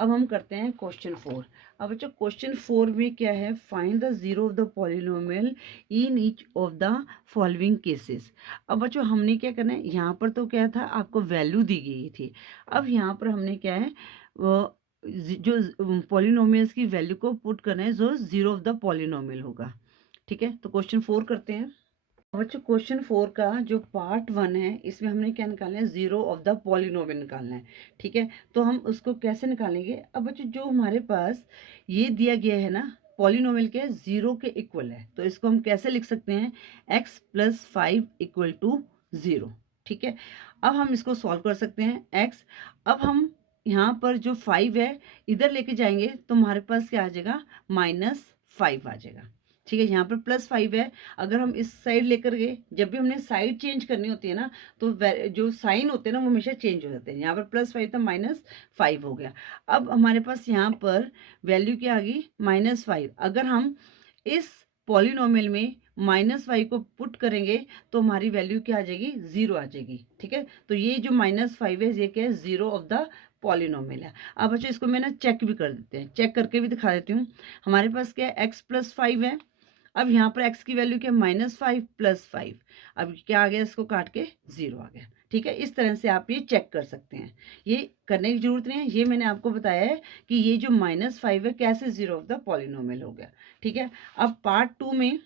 अब हम करते हैं क्वेश्चन 4। अब बच्चों क्वेश्चन 4 में क्या है, find the zero of the polynomial in each of the following cases. अब बच्चों हमने क्या करना है, यहाँ पर तो क्या था, आपको वैल्यू दी गई थी। अब यहाँ पर हमने क्या है, जो पॉलिनोमियल्स की वैल्यू को पुट करना है जो जीरो ऑफ द पॉलिनोमियल होगा। ठीक है, तो क्वेश्चन 4 करते हैं। बच्चों क्वेश्चन 4 का जो पार्ट 1 है, इसमें हमने क्या निकालना है, जीरो ऑफ द पॉलिनोमियल निकालना है। ठीक है, तो हम उसको कैसे निकालेंगे। अब बच्चों जो हमारे पास ये दिया गया है ना, पॉलिनोमियल के जीरो के इक्वल है, तो इसको हम कैसे लिख सकते हैं, x प्लस 5 इक्वल टू 0। ठीक है, अब हम इसको सॉल्व कर सकते हैं x। अब हम यहाँ पर जो 5 है इधर लेके जाएंगे तो हमारे पास क्या आ जाएगा, -5 आ जाएगा। ठीक है, यहाँ पर +5 है। अगर हम इस साइड लेकर गए, जब भी हमने साइड चेंज करनी होती है ना, तो जो साइन होते हैं ना वो हमेशा चेंज हो जाते हैं। यहाँ पर +5 था, -5 हो गया। अब हमारे पास यहाँ पर वैल्यू क्या आ गई, -5। अगर हम इस पॉलिनोमियल में -5 को पुट करेंगे तो हमारी वैल्यू क्या आ जाएगी, 0 आ जाएगी। ठीक है, तो ये जो -5 है ये क्या है, जीरो ऑफ द पॉलिनोमियल है। अब बच्चों इसको मैं ना चेक भी कर देते हैं, चेक करके भी दिखा देती हूँ। हमारे पास क्या है, x प्लस 5 है। अब यहाँ पर x की वैल्यू क्या, -5 प्लस 5। अब क्या आ गया, इसको काट के 0 आ गया। ठीक है, इस तरह से आप ये चेक कर सकते हैं। ये करने की जरूरत नहीं है, ये मैंने आपको बताया है कि ये जो -5 है कैसे जीरो ऑफ द पॉलिनोमियल हो गया। ठीक है, अब पार्ट 2 में,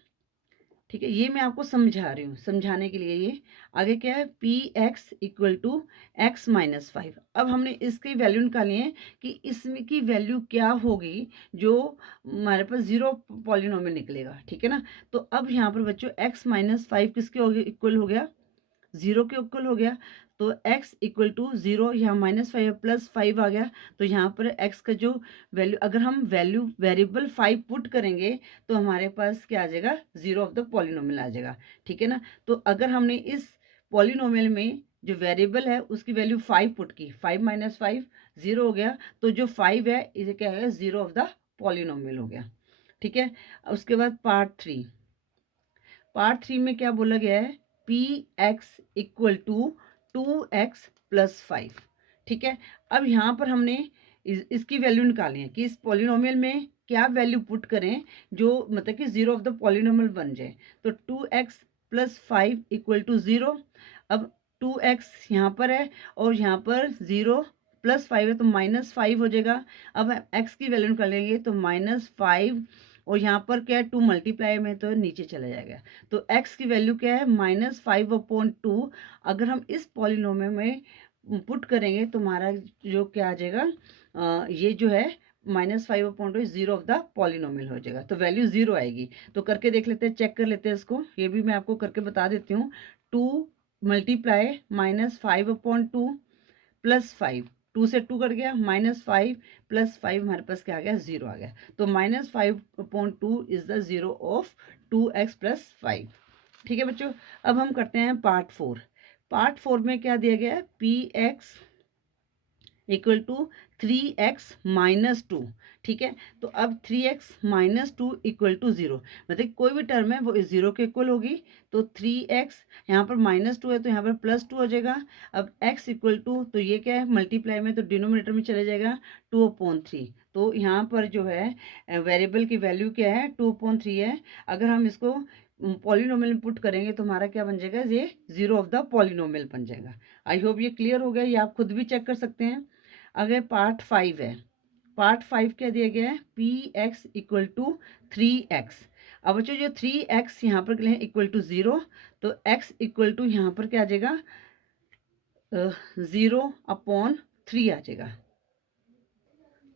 ठीक है, ये मैं आपको समझा रही हूँ, समझाने के लिए। ये आगे क्या है, px equal to x minus 5। अब हमने इसकी वैल्यू निकाली है कि इसमें की वैल्यू क्या होगी जो हमारे पास जीरो पॉलिनोमियल निकलेगा। ठीक है ना, तो अब यहाँ पर बच्चों x माइनस 5 किसके हो गया, इक्वल हो गया, 0 के इक्वल हो गया। तो x इक्वल टू 0, यहाँ -5 प्लस 5 आ गया। तो यहाँ पर x का जो वैल्यू, अगर हम वैल्यू वेरिएबल 5 पुट करेंगे तो हमारे पास क्या आ जाएगा, जीरो ऑफ द पॉलिनोमियल आ जाएगा। ठीक है ना, तो अगर हमने इस पॉलिनोमियल में जो वेरिएबल है उसकी वैल्यू 5 पुट की, 5 माइनस 5 0 हो गया। तो जो 5 है इसे क्या है, जीरो ऑफ द पॉलिनोमियल हो गया। ठीक है, उसके बाद पार्ट 3 में क्या बोला गया है, px equal to 2x plus 5। ठीक है, अब यहाँ पर हमने इसकी वैल्यू निकाली है कि इस पॉलिनोमियल में क्या वैल्यू पुट करें जो मतलब कि जीरो ऑफ द पॉलिनोमियल बन जाए। तो 2x प्लस 5 इक्वल टू 0। अब 2x यहाँ पर है और यहाँ पर 0 प्लस 5 है तो -5 हो जाएगा। अब x की वैल्यू निकालेंगे तो -5, और यहाँ पर क्या है, 2 मल्टीप्लाई में तो नीचे चला जाएगा। तो x की वैल्यू क्या है, -5/2। अगर हम इस पॉलिनोमियल में पुट करेंगे तो हमारा जो क्या आ जाएगा, ये जो है -5/2 जीरो ऑफ द पॉलिनोमियल हो जाएगा। तो वैल्यू 0 आएगी। तो करके देख लेते हैं, चेक कर लेते हैं इसको। ये भी मैं आपको करके बता देती हूँ। 2 मल्टीप्लाई -5/2 प्लस 5, 2 से 2 कट गया, -5 प्लस 5 हमारे पास क्या आ गया, 0 आ गया। तो -5/2 is the zero of 2x plus 5। ठीक है बच्चों, अब हम करते हैं पार्ट 4 में क्या दिया गया है, px equal to 3x minus 2। ठीक है, तो अब 3x माइनस 2 इक्वल टू 0, मतलब कोई भी टर्म है वो 0 के इक्वल होगी। तो 3x, यहाँ पर -2 है तो यहाँ पर +2 हो जाएगा। अब x इक्वल टू, तो ये क्या है, मल्टीप्लाई में तो डिनोमिनेटर में चले जाएगा 2/3। तो यहाँ पर जो है वेरिएबल की वैल्यू क्या है, 2/3 है। अगर हम इसको पॉलिनोमियल में पुट करेंगे तो हमारा क्या बन जाएगा, ये जीरो ऑफ द पॉलिनोमियल बन जाएगा। आई होप ये क्लियर हो गया, ये आप खुद भी चेक कर सकते हैं। अगर पार्ट 5 है, पार्ट 5 क्या दिया गया है, px इक्वल टू 3x। अब बच्चों जो 3x यहाँ पर लिखे इक्वल टू 0, तो x इक्वल टू यहाँ पर क्या आ जाएगा, 0/3 आ जाएगा।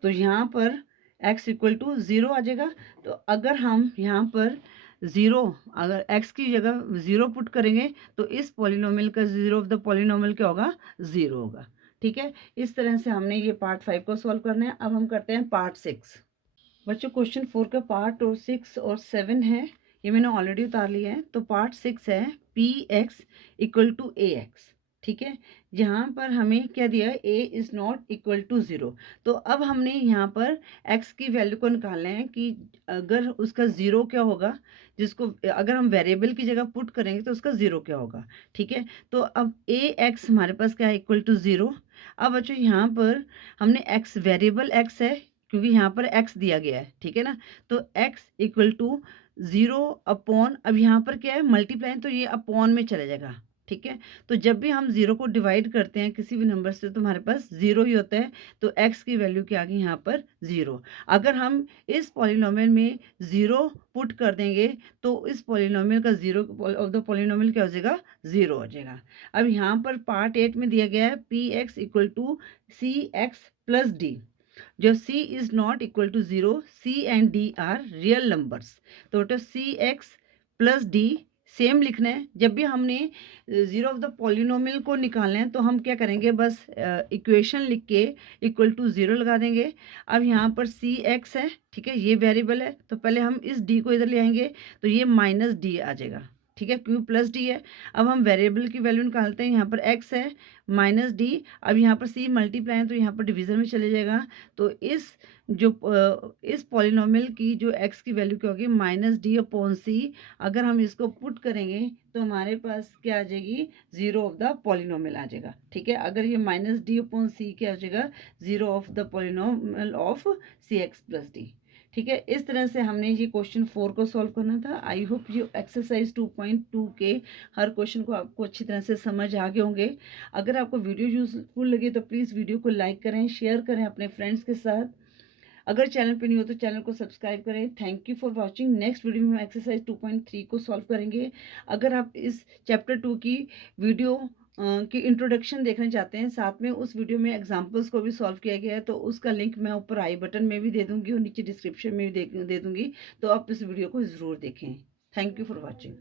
तो यहाँ पर x इक्वल टू 0 आ जाएगा। तो अगर हम यहाँ पर 0, अगर x की जगह 0 पुट करेंगे तो इस पॉलिनोमियल का जीरो ऑफ द पॉलिनोमियल क्या होगा, 0 होगा। ठीक है, इस तरह से हमने ये पार्ट 5 को सॉल्व करना है। अब हम करते हैं पार्ट 6। बच्चों क्वेश्चन 4 का पार्ट और 6 और 7 है, ये मैंने ऑलरेडी उतार लिया है। तो पार्ट 6 है px इक्वल टू ax। ठीक है, यहाँ पर हमें क्या दिया है, a is not equal to 0। तो अब हमने यहाँ पर x की वैल्यू को निकालना है कि अगर उसका 0 क्या होगा, जिसको अगर हम वेरिएबल की जगह पुट करेंगे तो उसका 0 क्या होगा। ठीक है, तो अब ax हमारे पास क्या है, इक्वल टू 0। अब बच्चों यहाँ पर हमने x वेरिएबल x है, क्योंकि यहाँ पर x दिया गया है, ठीक है ना। तो x इक्वल टू 0 अपॉन, अब यहाँ पर क्या है मल्टीप्लाई, तो ये अपॉन में चला जाएगा। ठीक है, तो जब भी हम 0 को डिवाइड करते हैं किसी भी नंबर से तो हमारे पास 0 ही होता है, तो x की वैल्यू क्या आ गई यहाँ पर 0। अगर हम इस पॉलिनोमियल में 0 पुट कर देंगे तो इस पॉलिनोमियल का 0 ऑफ द पॉलिनोमियल क्या हो जाएगा, 0 हो जाएगा। अब यहाँ पर पार्ट 8 में दिया गया है p x equal to c x plus d. जो c is not equal to 0, c and d are real numbers. तो बेटा c x plus d same लिखना है। जब भी हमने 0 ऑफ द पॉलिनोमियल को निकालना है तो हम क्या करेंगे, बस इक्वेशन लिख के इक्वल टू 0 लगा देंगे। अब यहाँ पर सी एक्स है, ठीक है, ये वेरिएबल है, तो पहले हम इस d को इधर ले आएंगे तो ये माइनस डी आ जाएगा। ठीक है, क्योंकि प्लस डी है। अब हम वेरिएबल की वैल्यू निकालते हैं, यहाँ पर x है माइनस डी। अब यहाँ पर c मल्टीप्लाई है तो यहाँ पर डिवीजन में चले जाएगा। तो इस पॉलिनोमियल की जो x की वैल्यू क्या होगी, माइनस डी अपॉन सी। अगर हम इसको पुट करेंगे तो हमारे पास क्या आ जाएगी, 0 ऑफ द पॉलिनोमियल आ जाएगा। ठीक है, अगर ये माइनस डी अपॉन सी क्या हो जाएगा, 0 of the polynomial of c x plus d. ठीक है, इस तरह से हमने ये क्वेश्चन 4 को सॉल्व करना था। आई होप ये एक्सरसाइज 2.2 के हर क्वेश्चन को आपको अच्छी तरह से समझ आ गए होंगे। अगर आपको वीडियो यूजफुल लगे तो प्लीज़ वीडियो को लाइक करें, शेयर करें अपने फ्रेंड्स के साथ। अगर चैनल पे नहीं हो तो चैनल को सब्सक्राइब करें। Thank you for watching. Next video में हम एक्सरसाइज 2.3 को सॉल्व करेंगे। अगर आप इस चैप्टर 2 की वीडियो की इंट्रोडक्शन देखना चाहते हैं, साथ में उस वीडियो में एग्जाम्पल्स को भी सॉल्व किया गया है, तो उसका लिंक मैं ऊपर आई बटन में भी दे दूंगी और नीचे डिस्क्रिप्शन में भी दे दूंगी। तो आप इस वीडियो को ज़रूर देखें। Thank you for watching.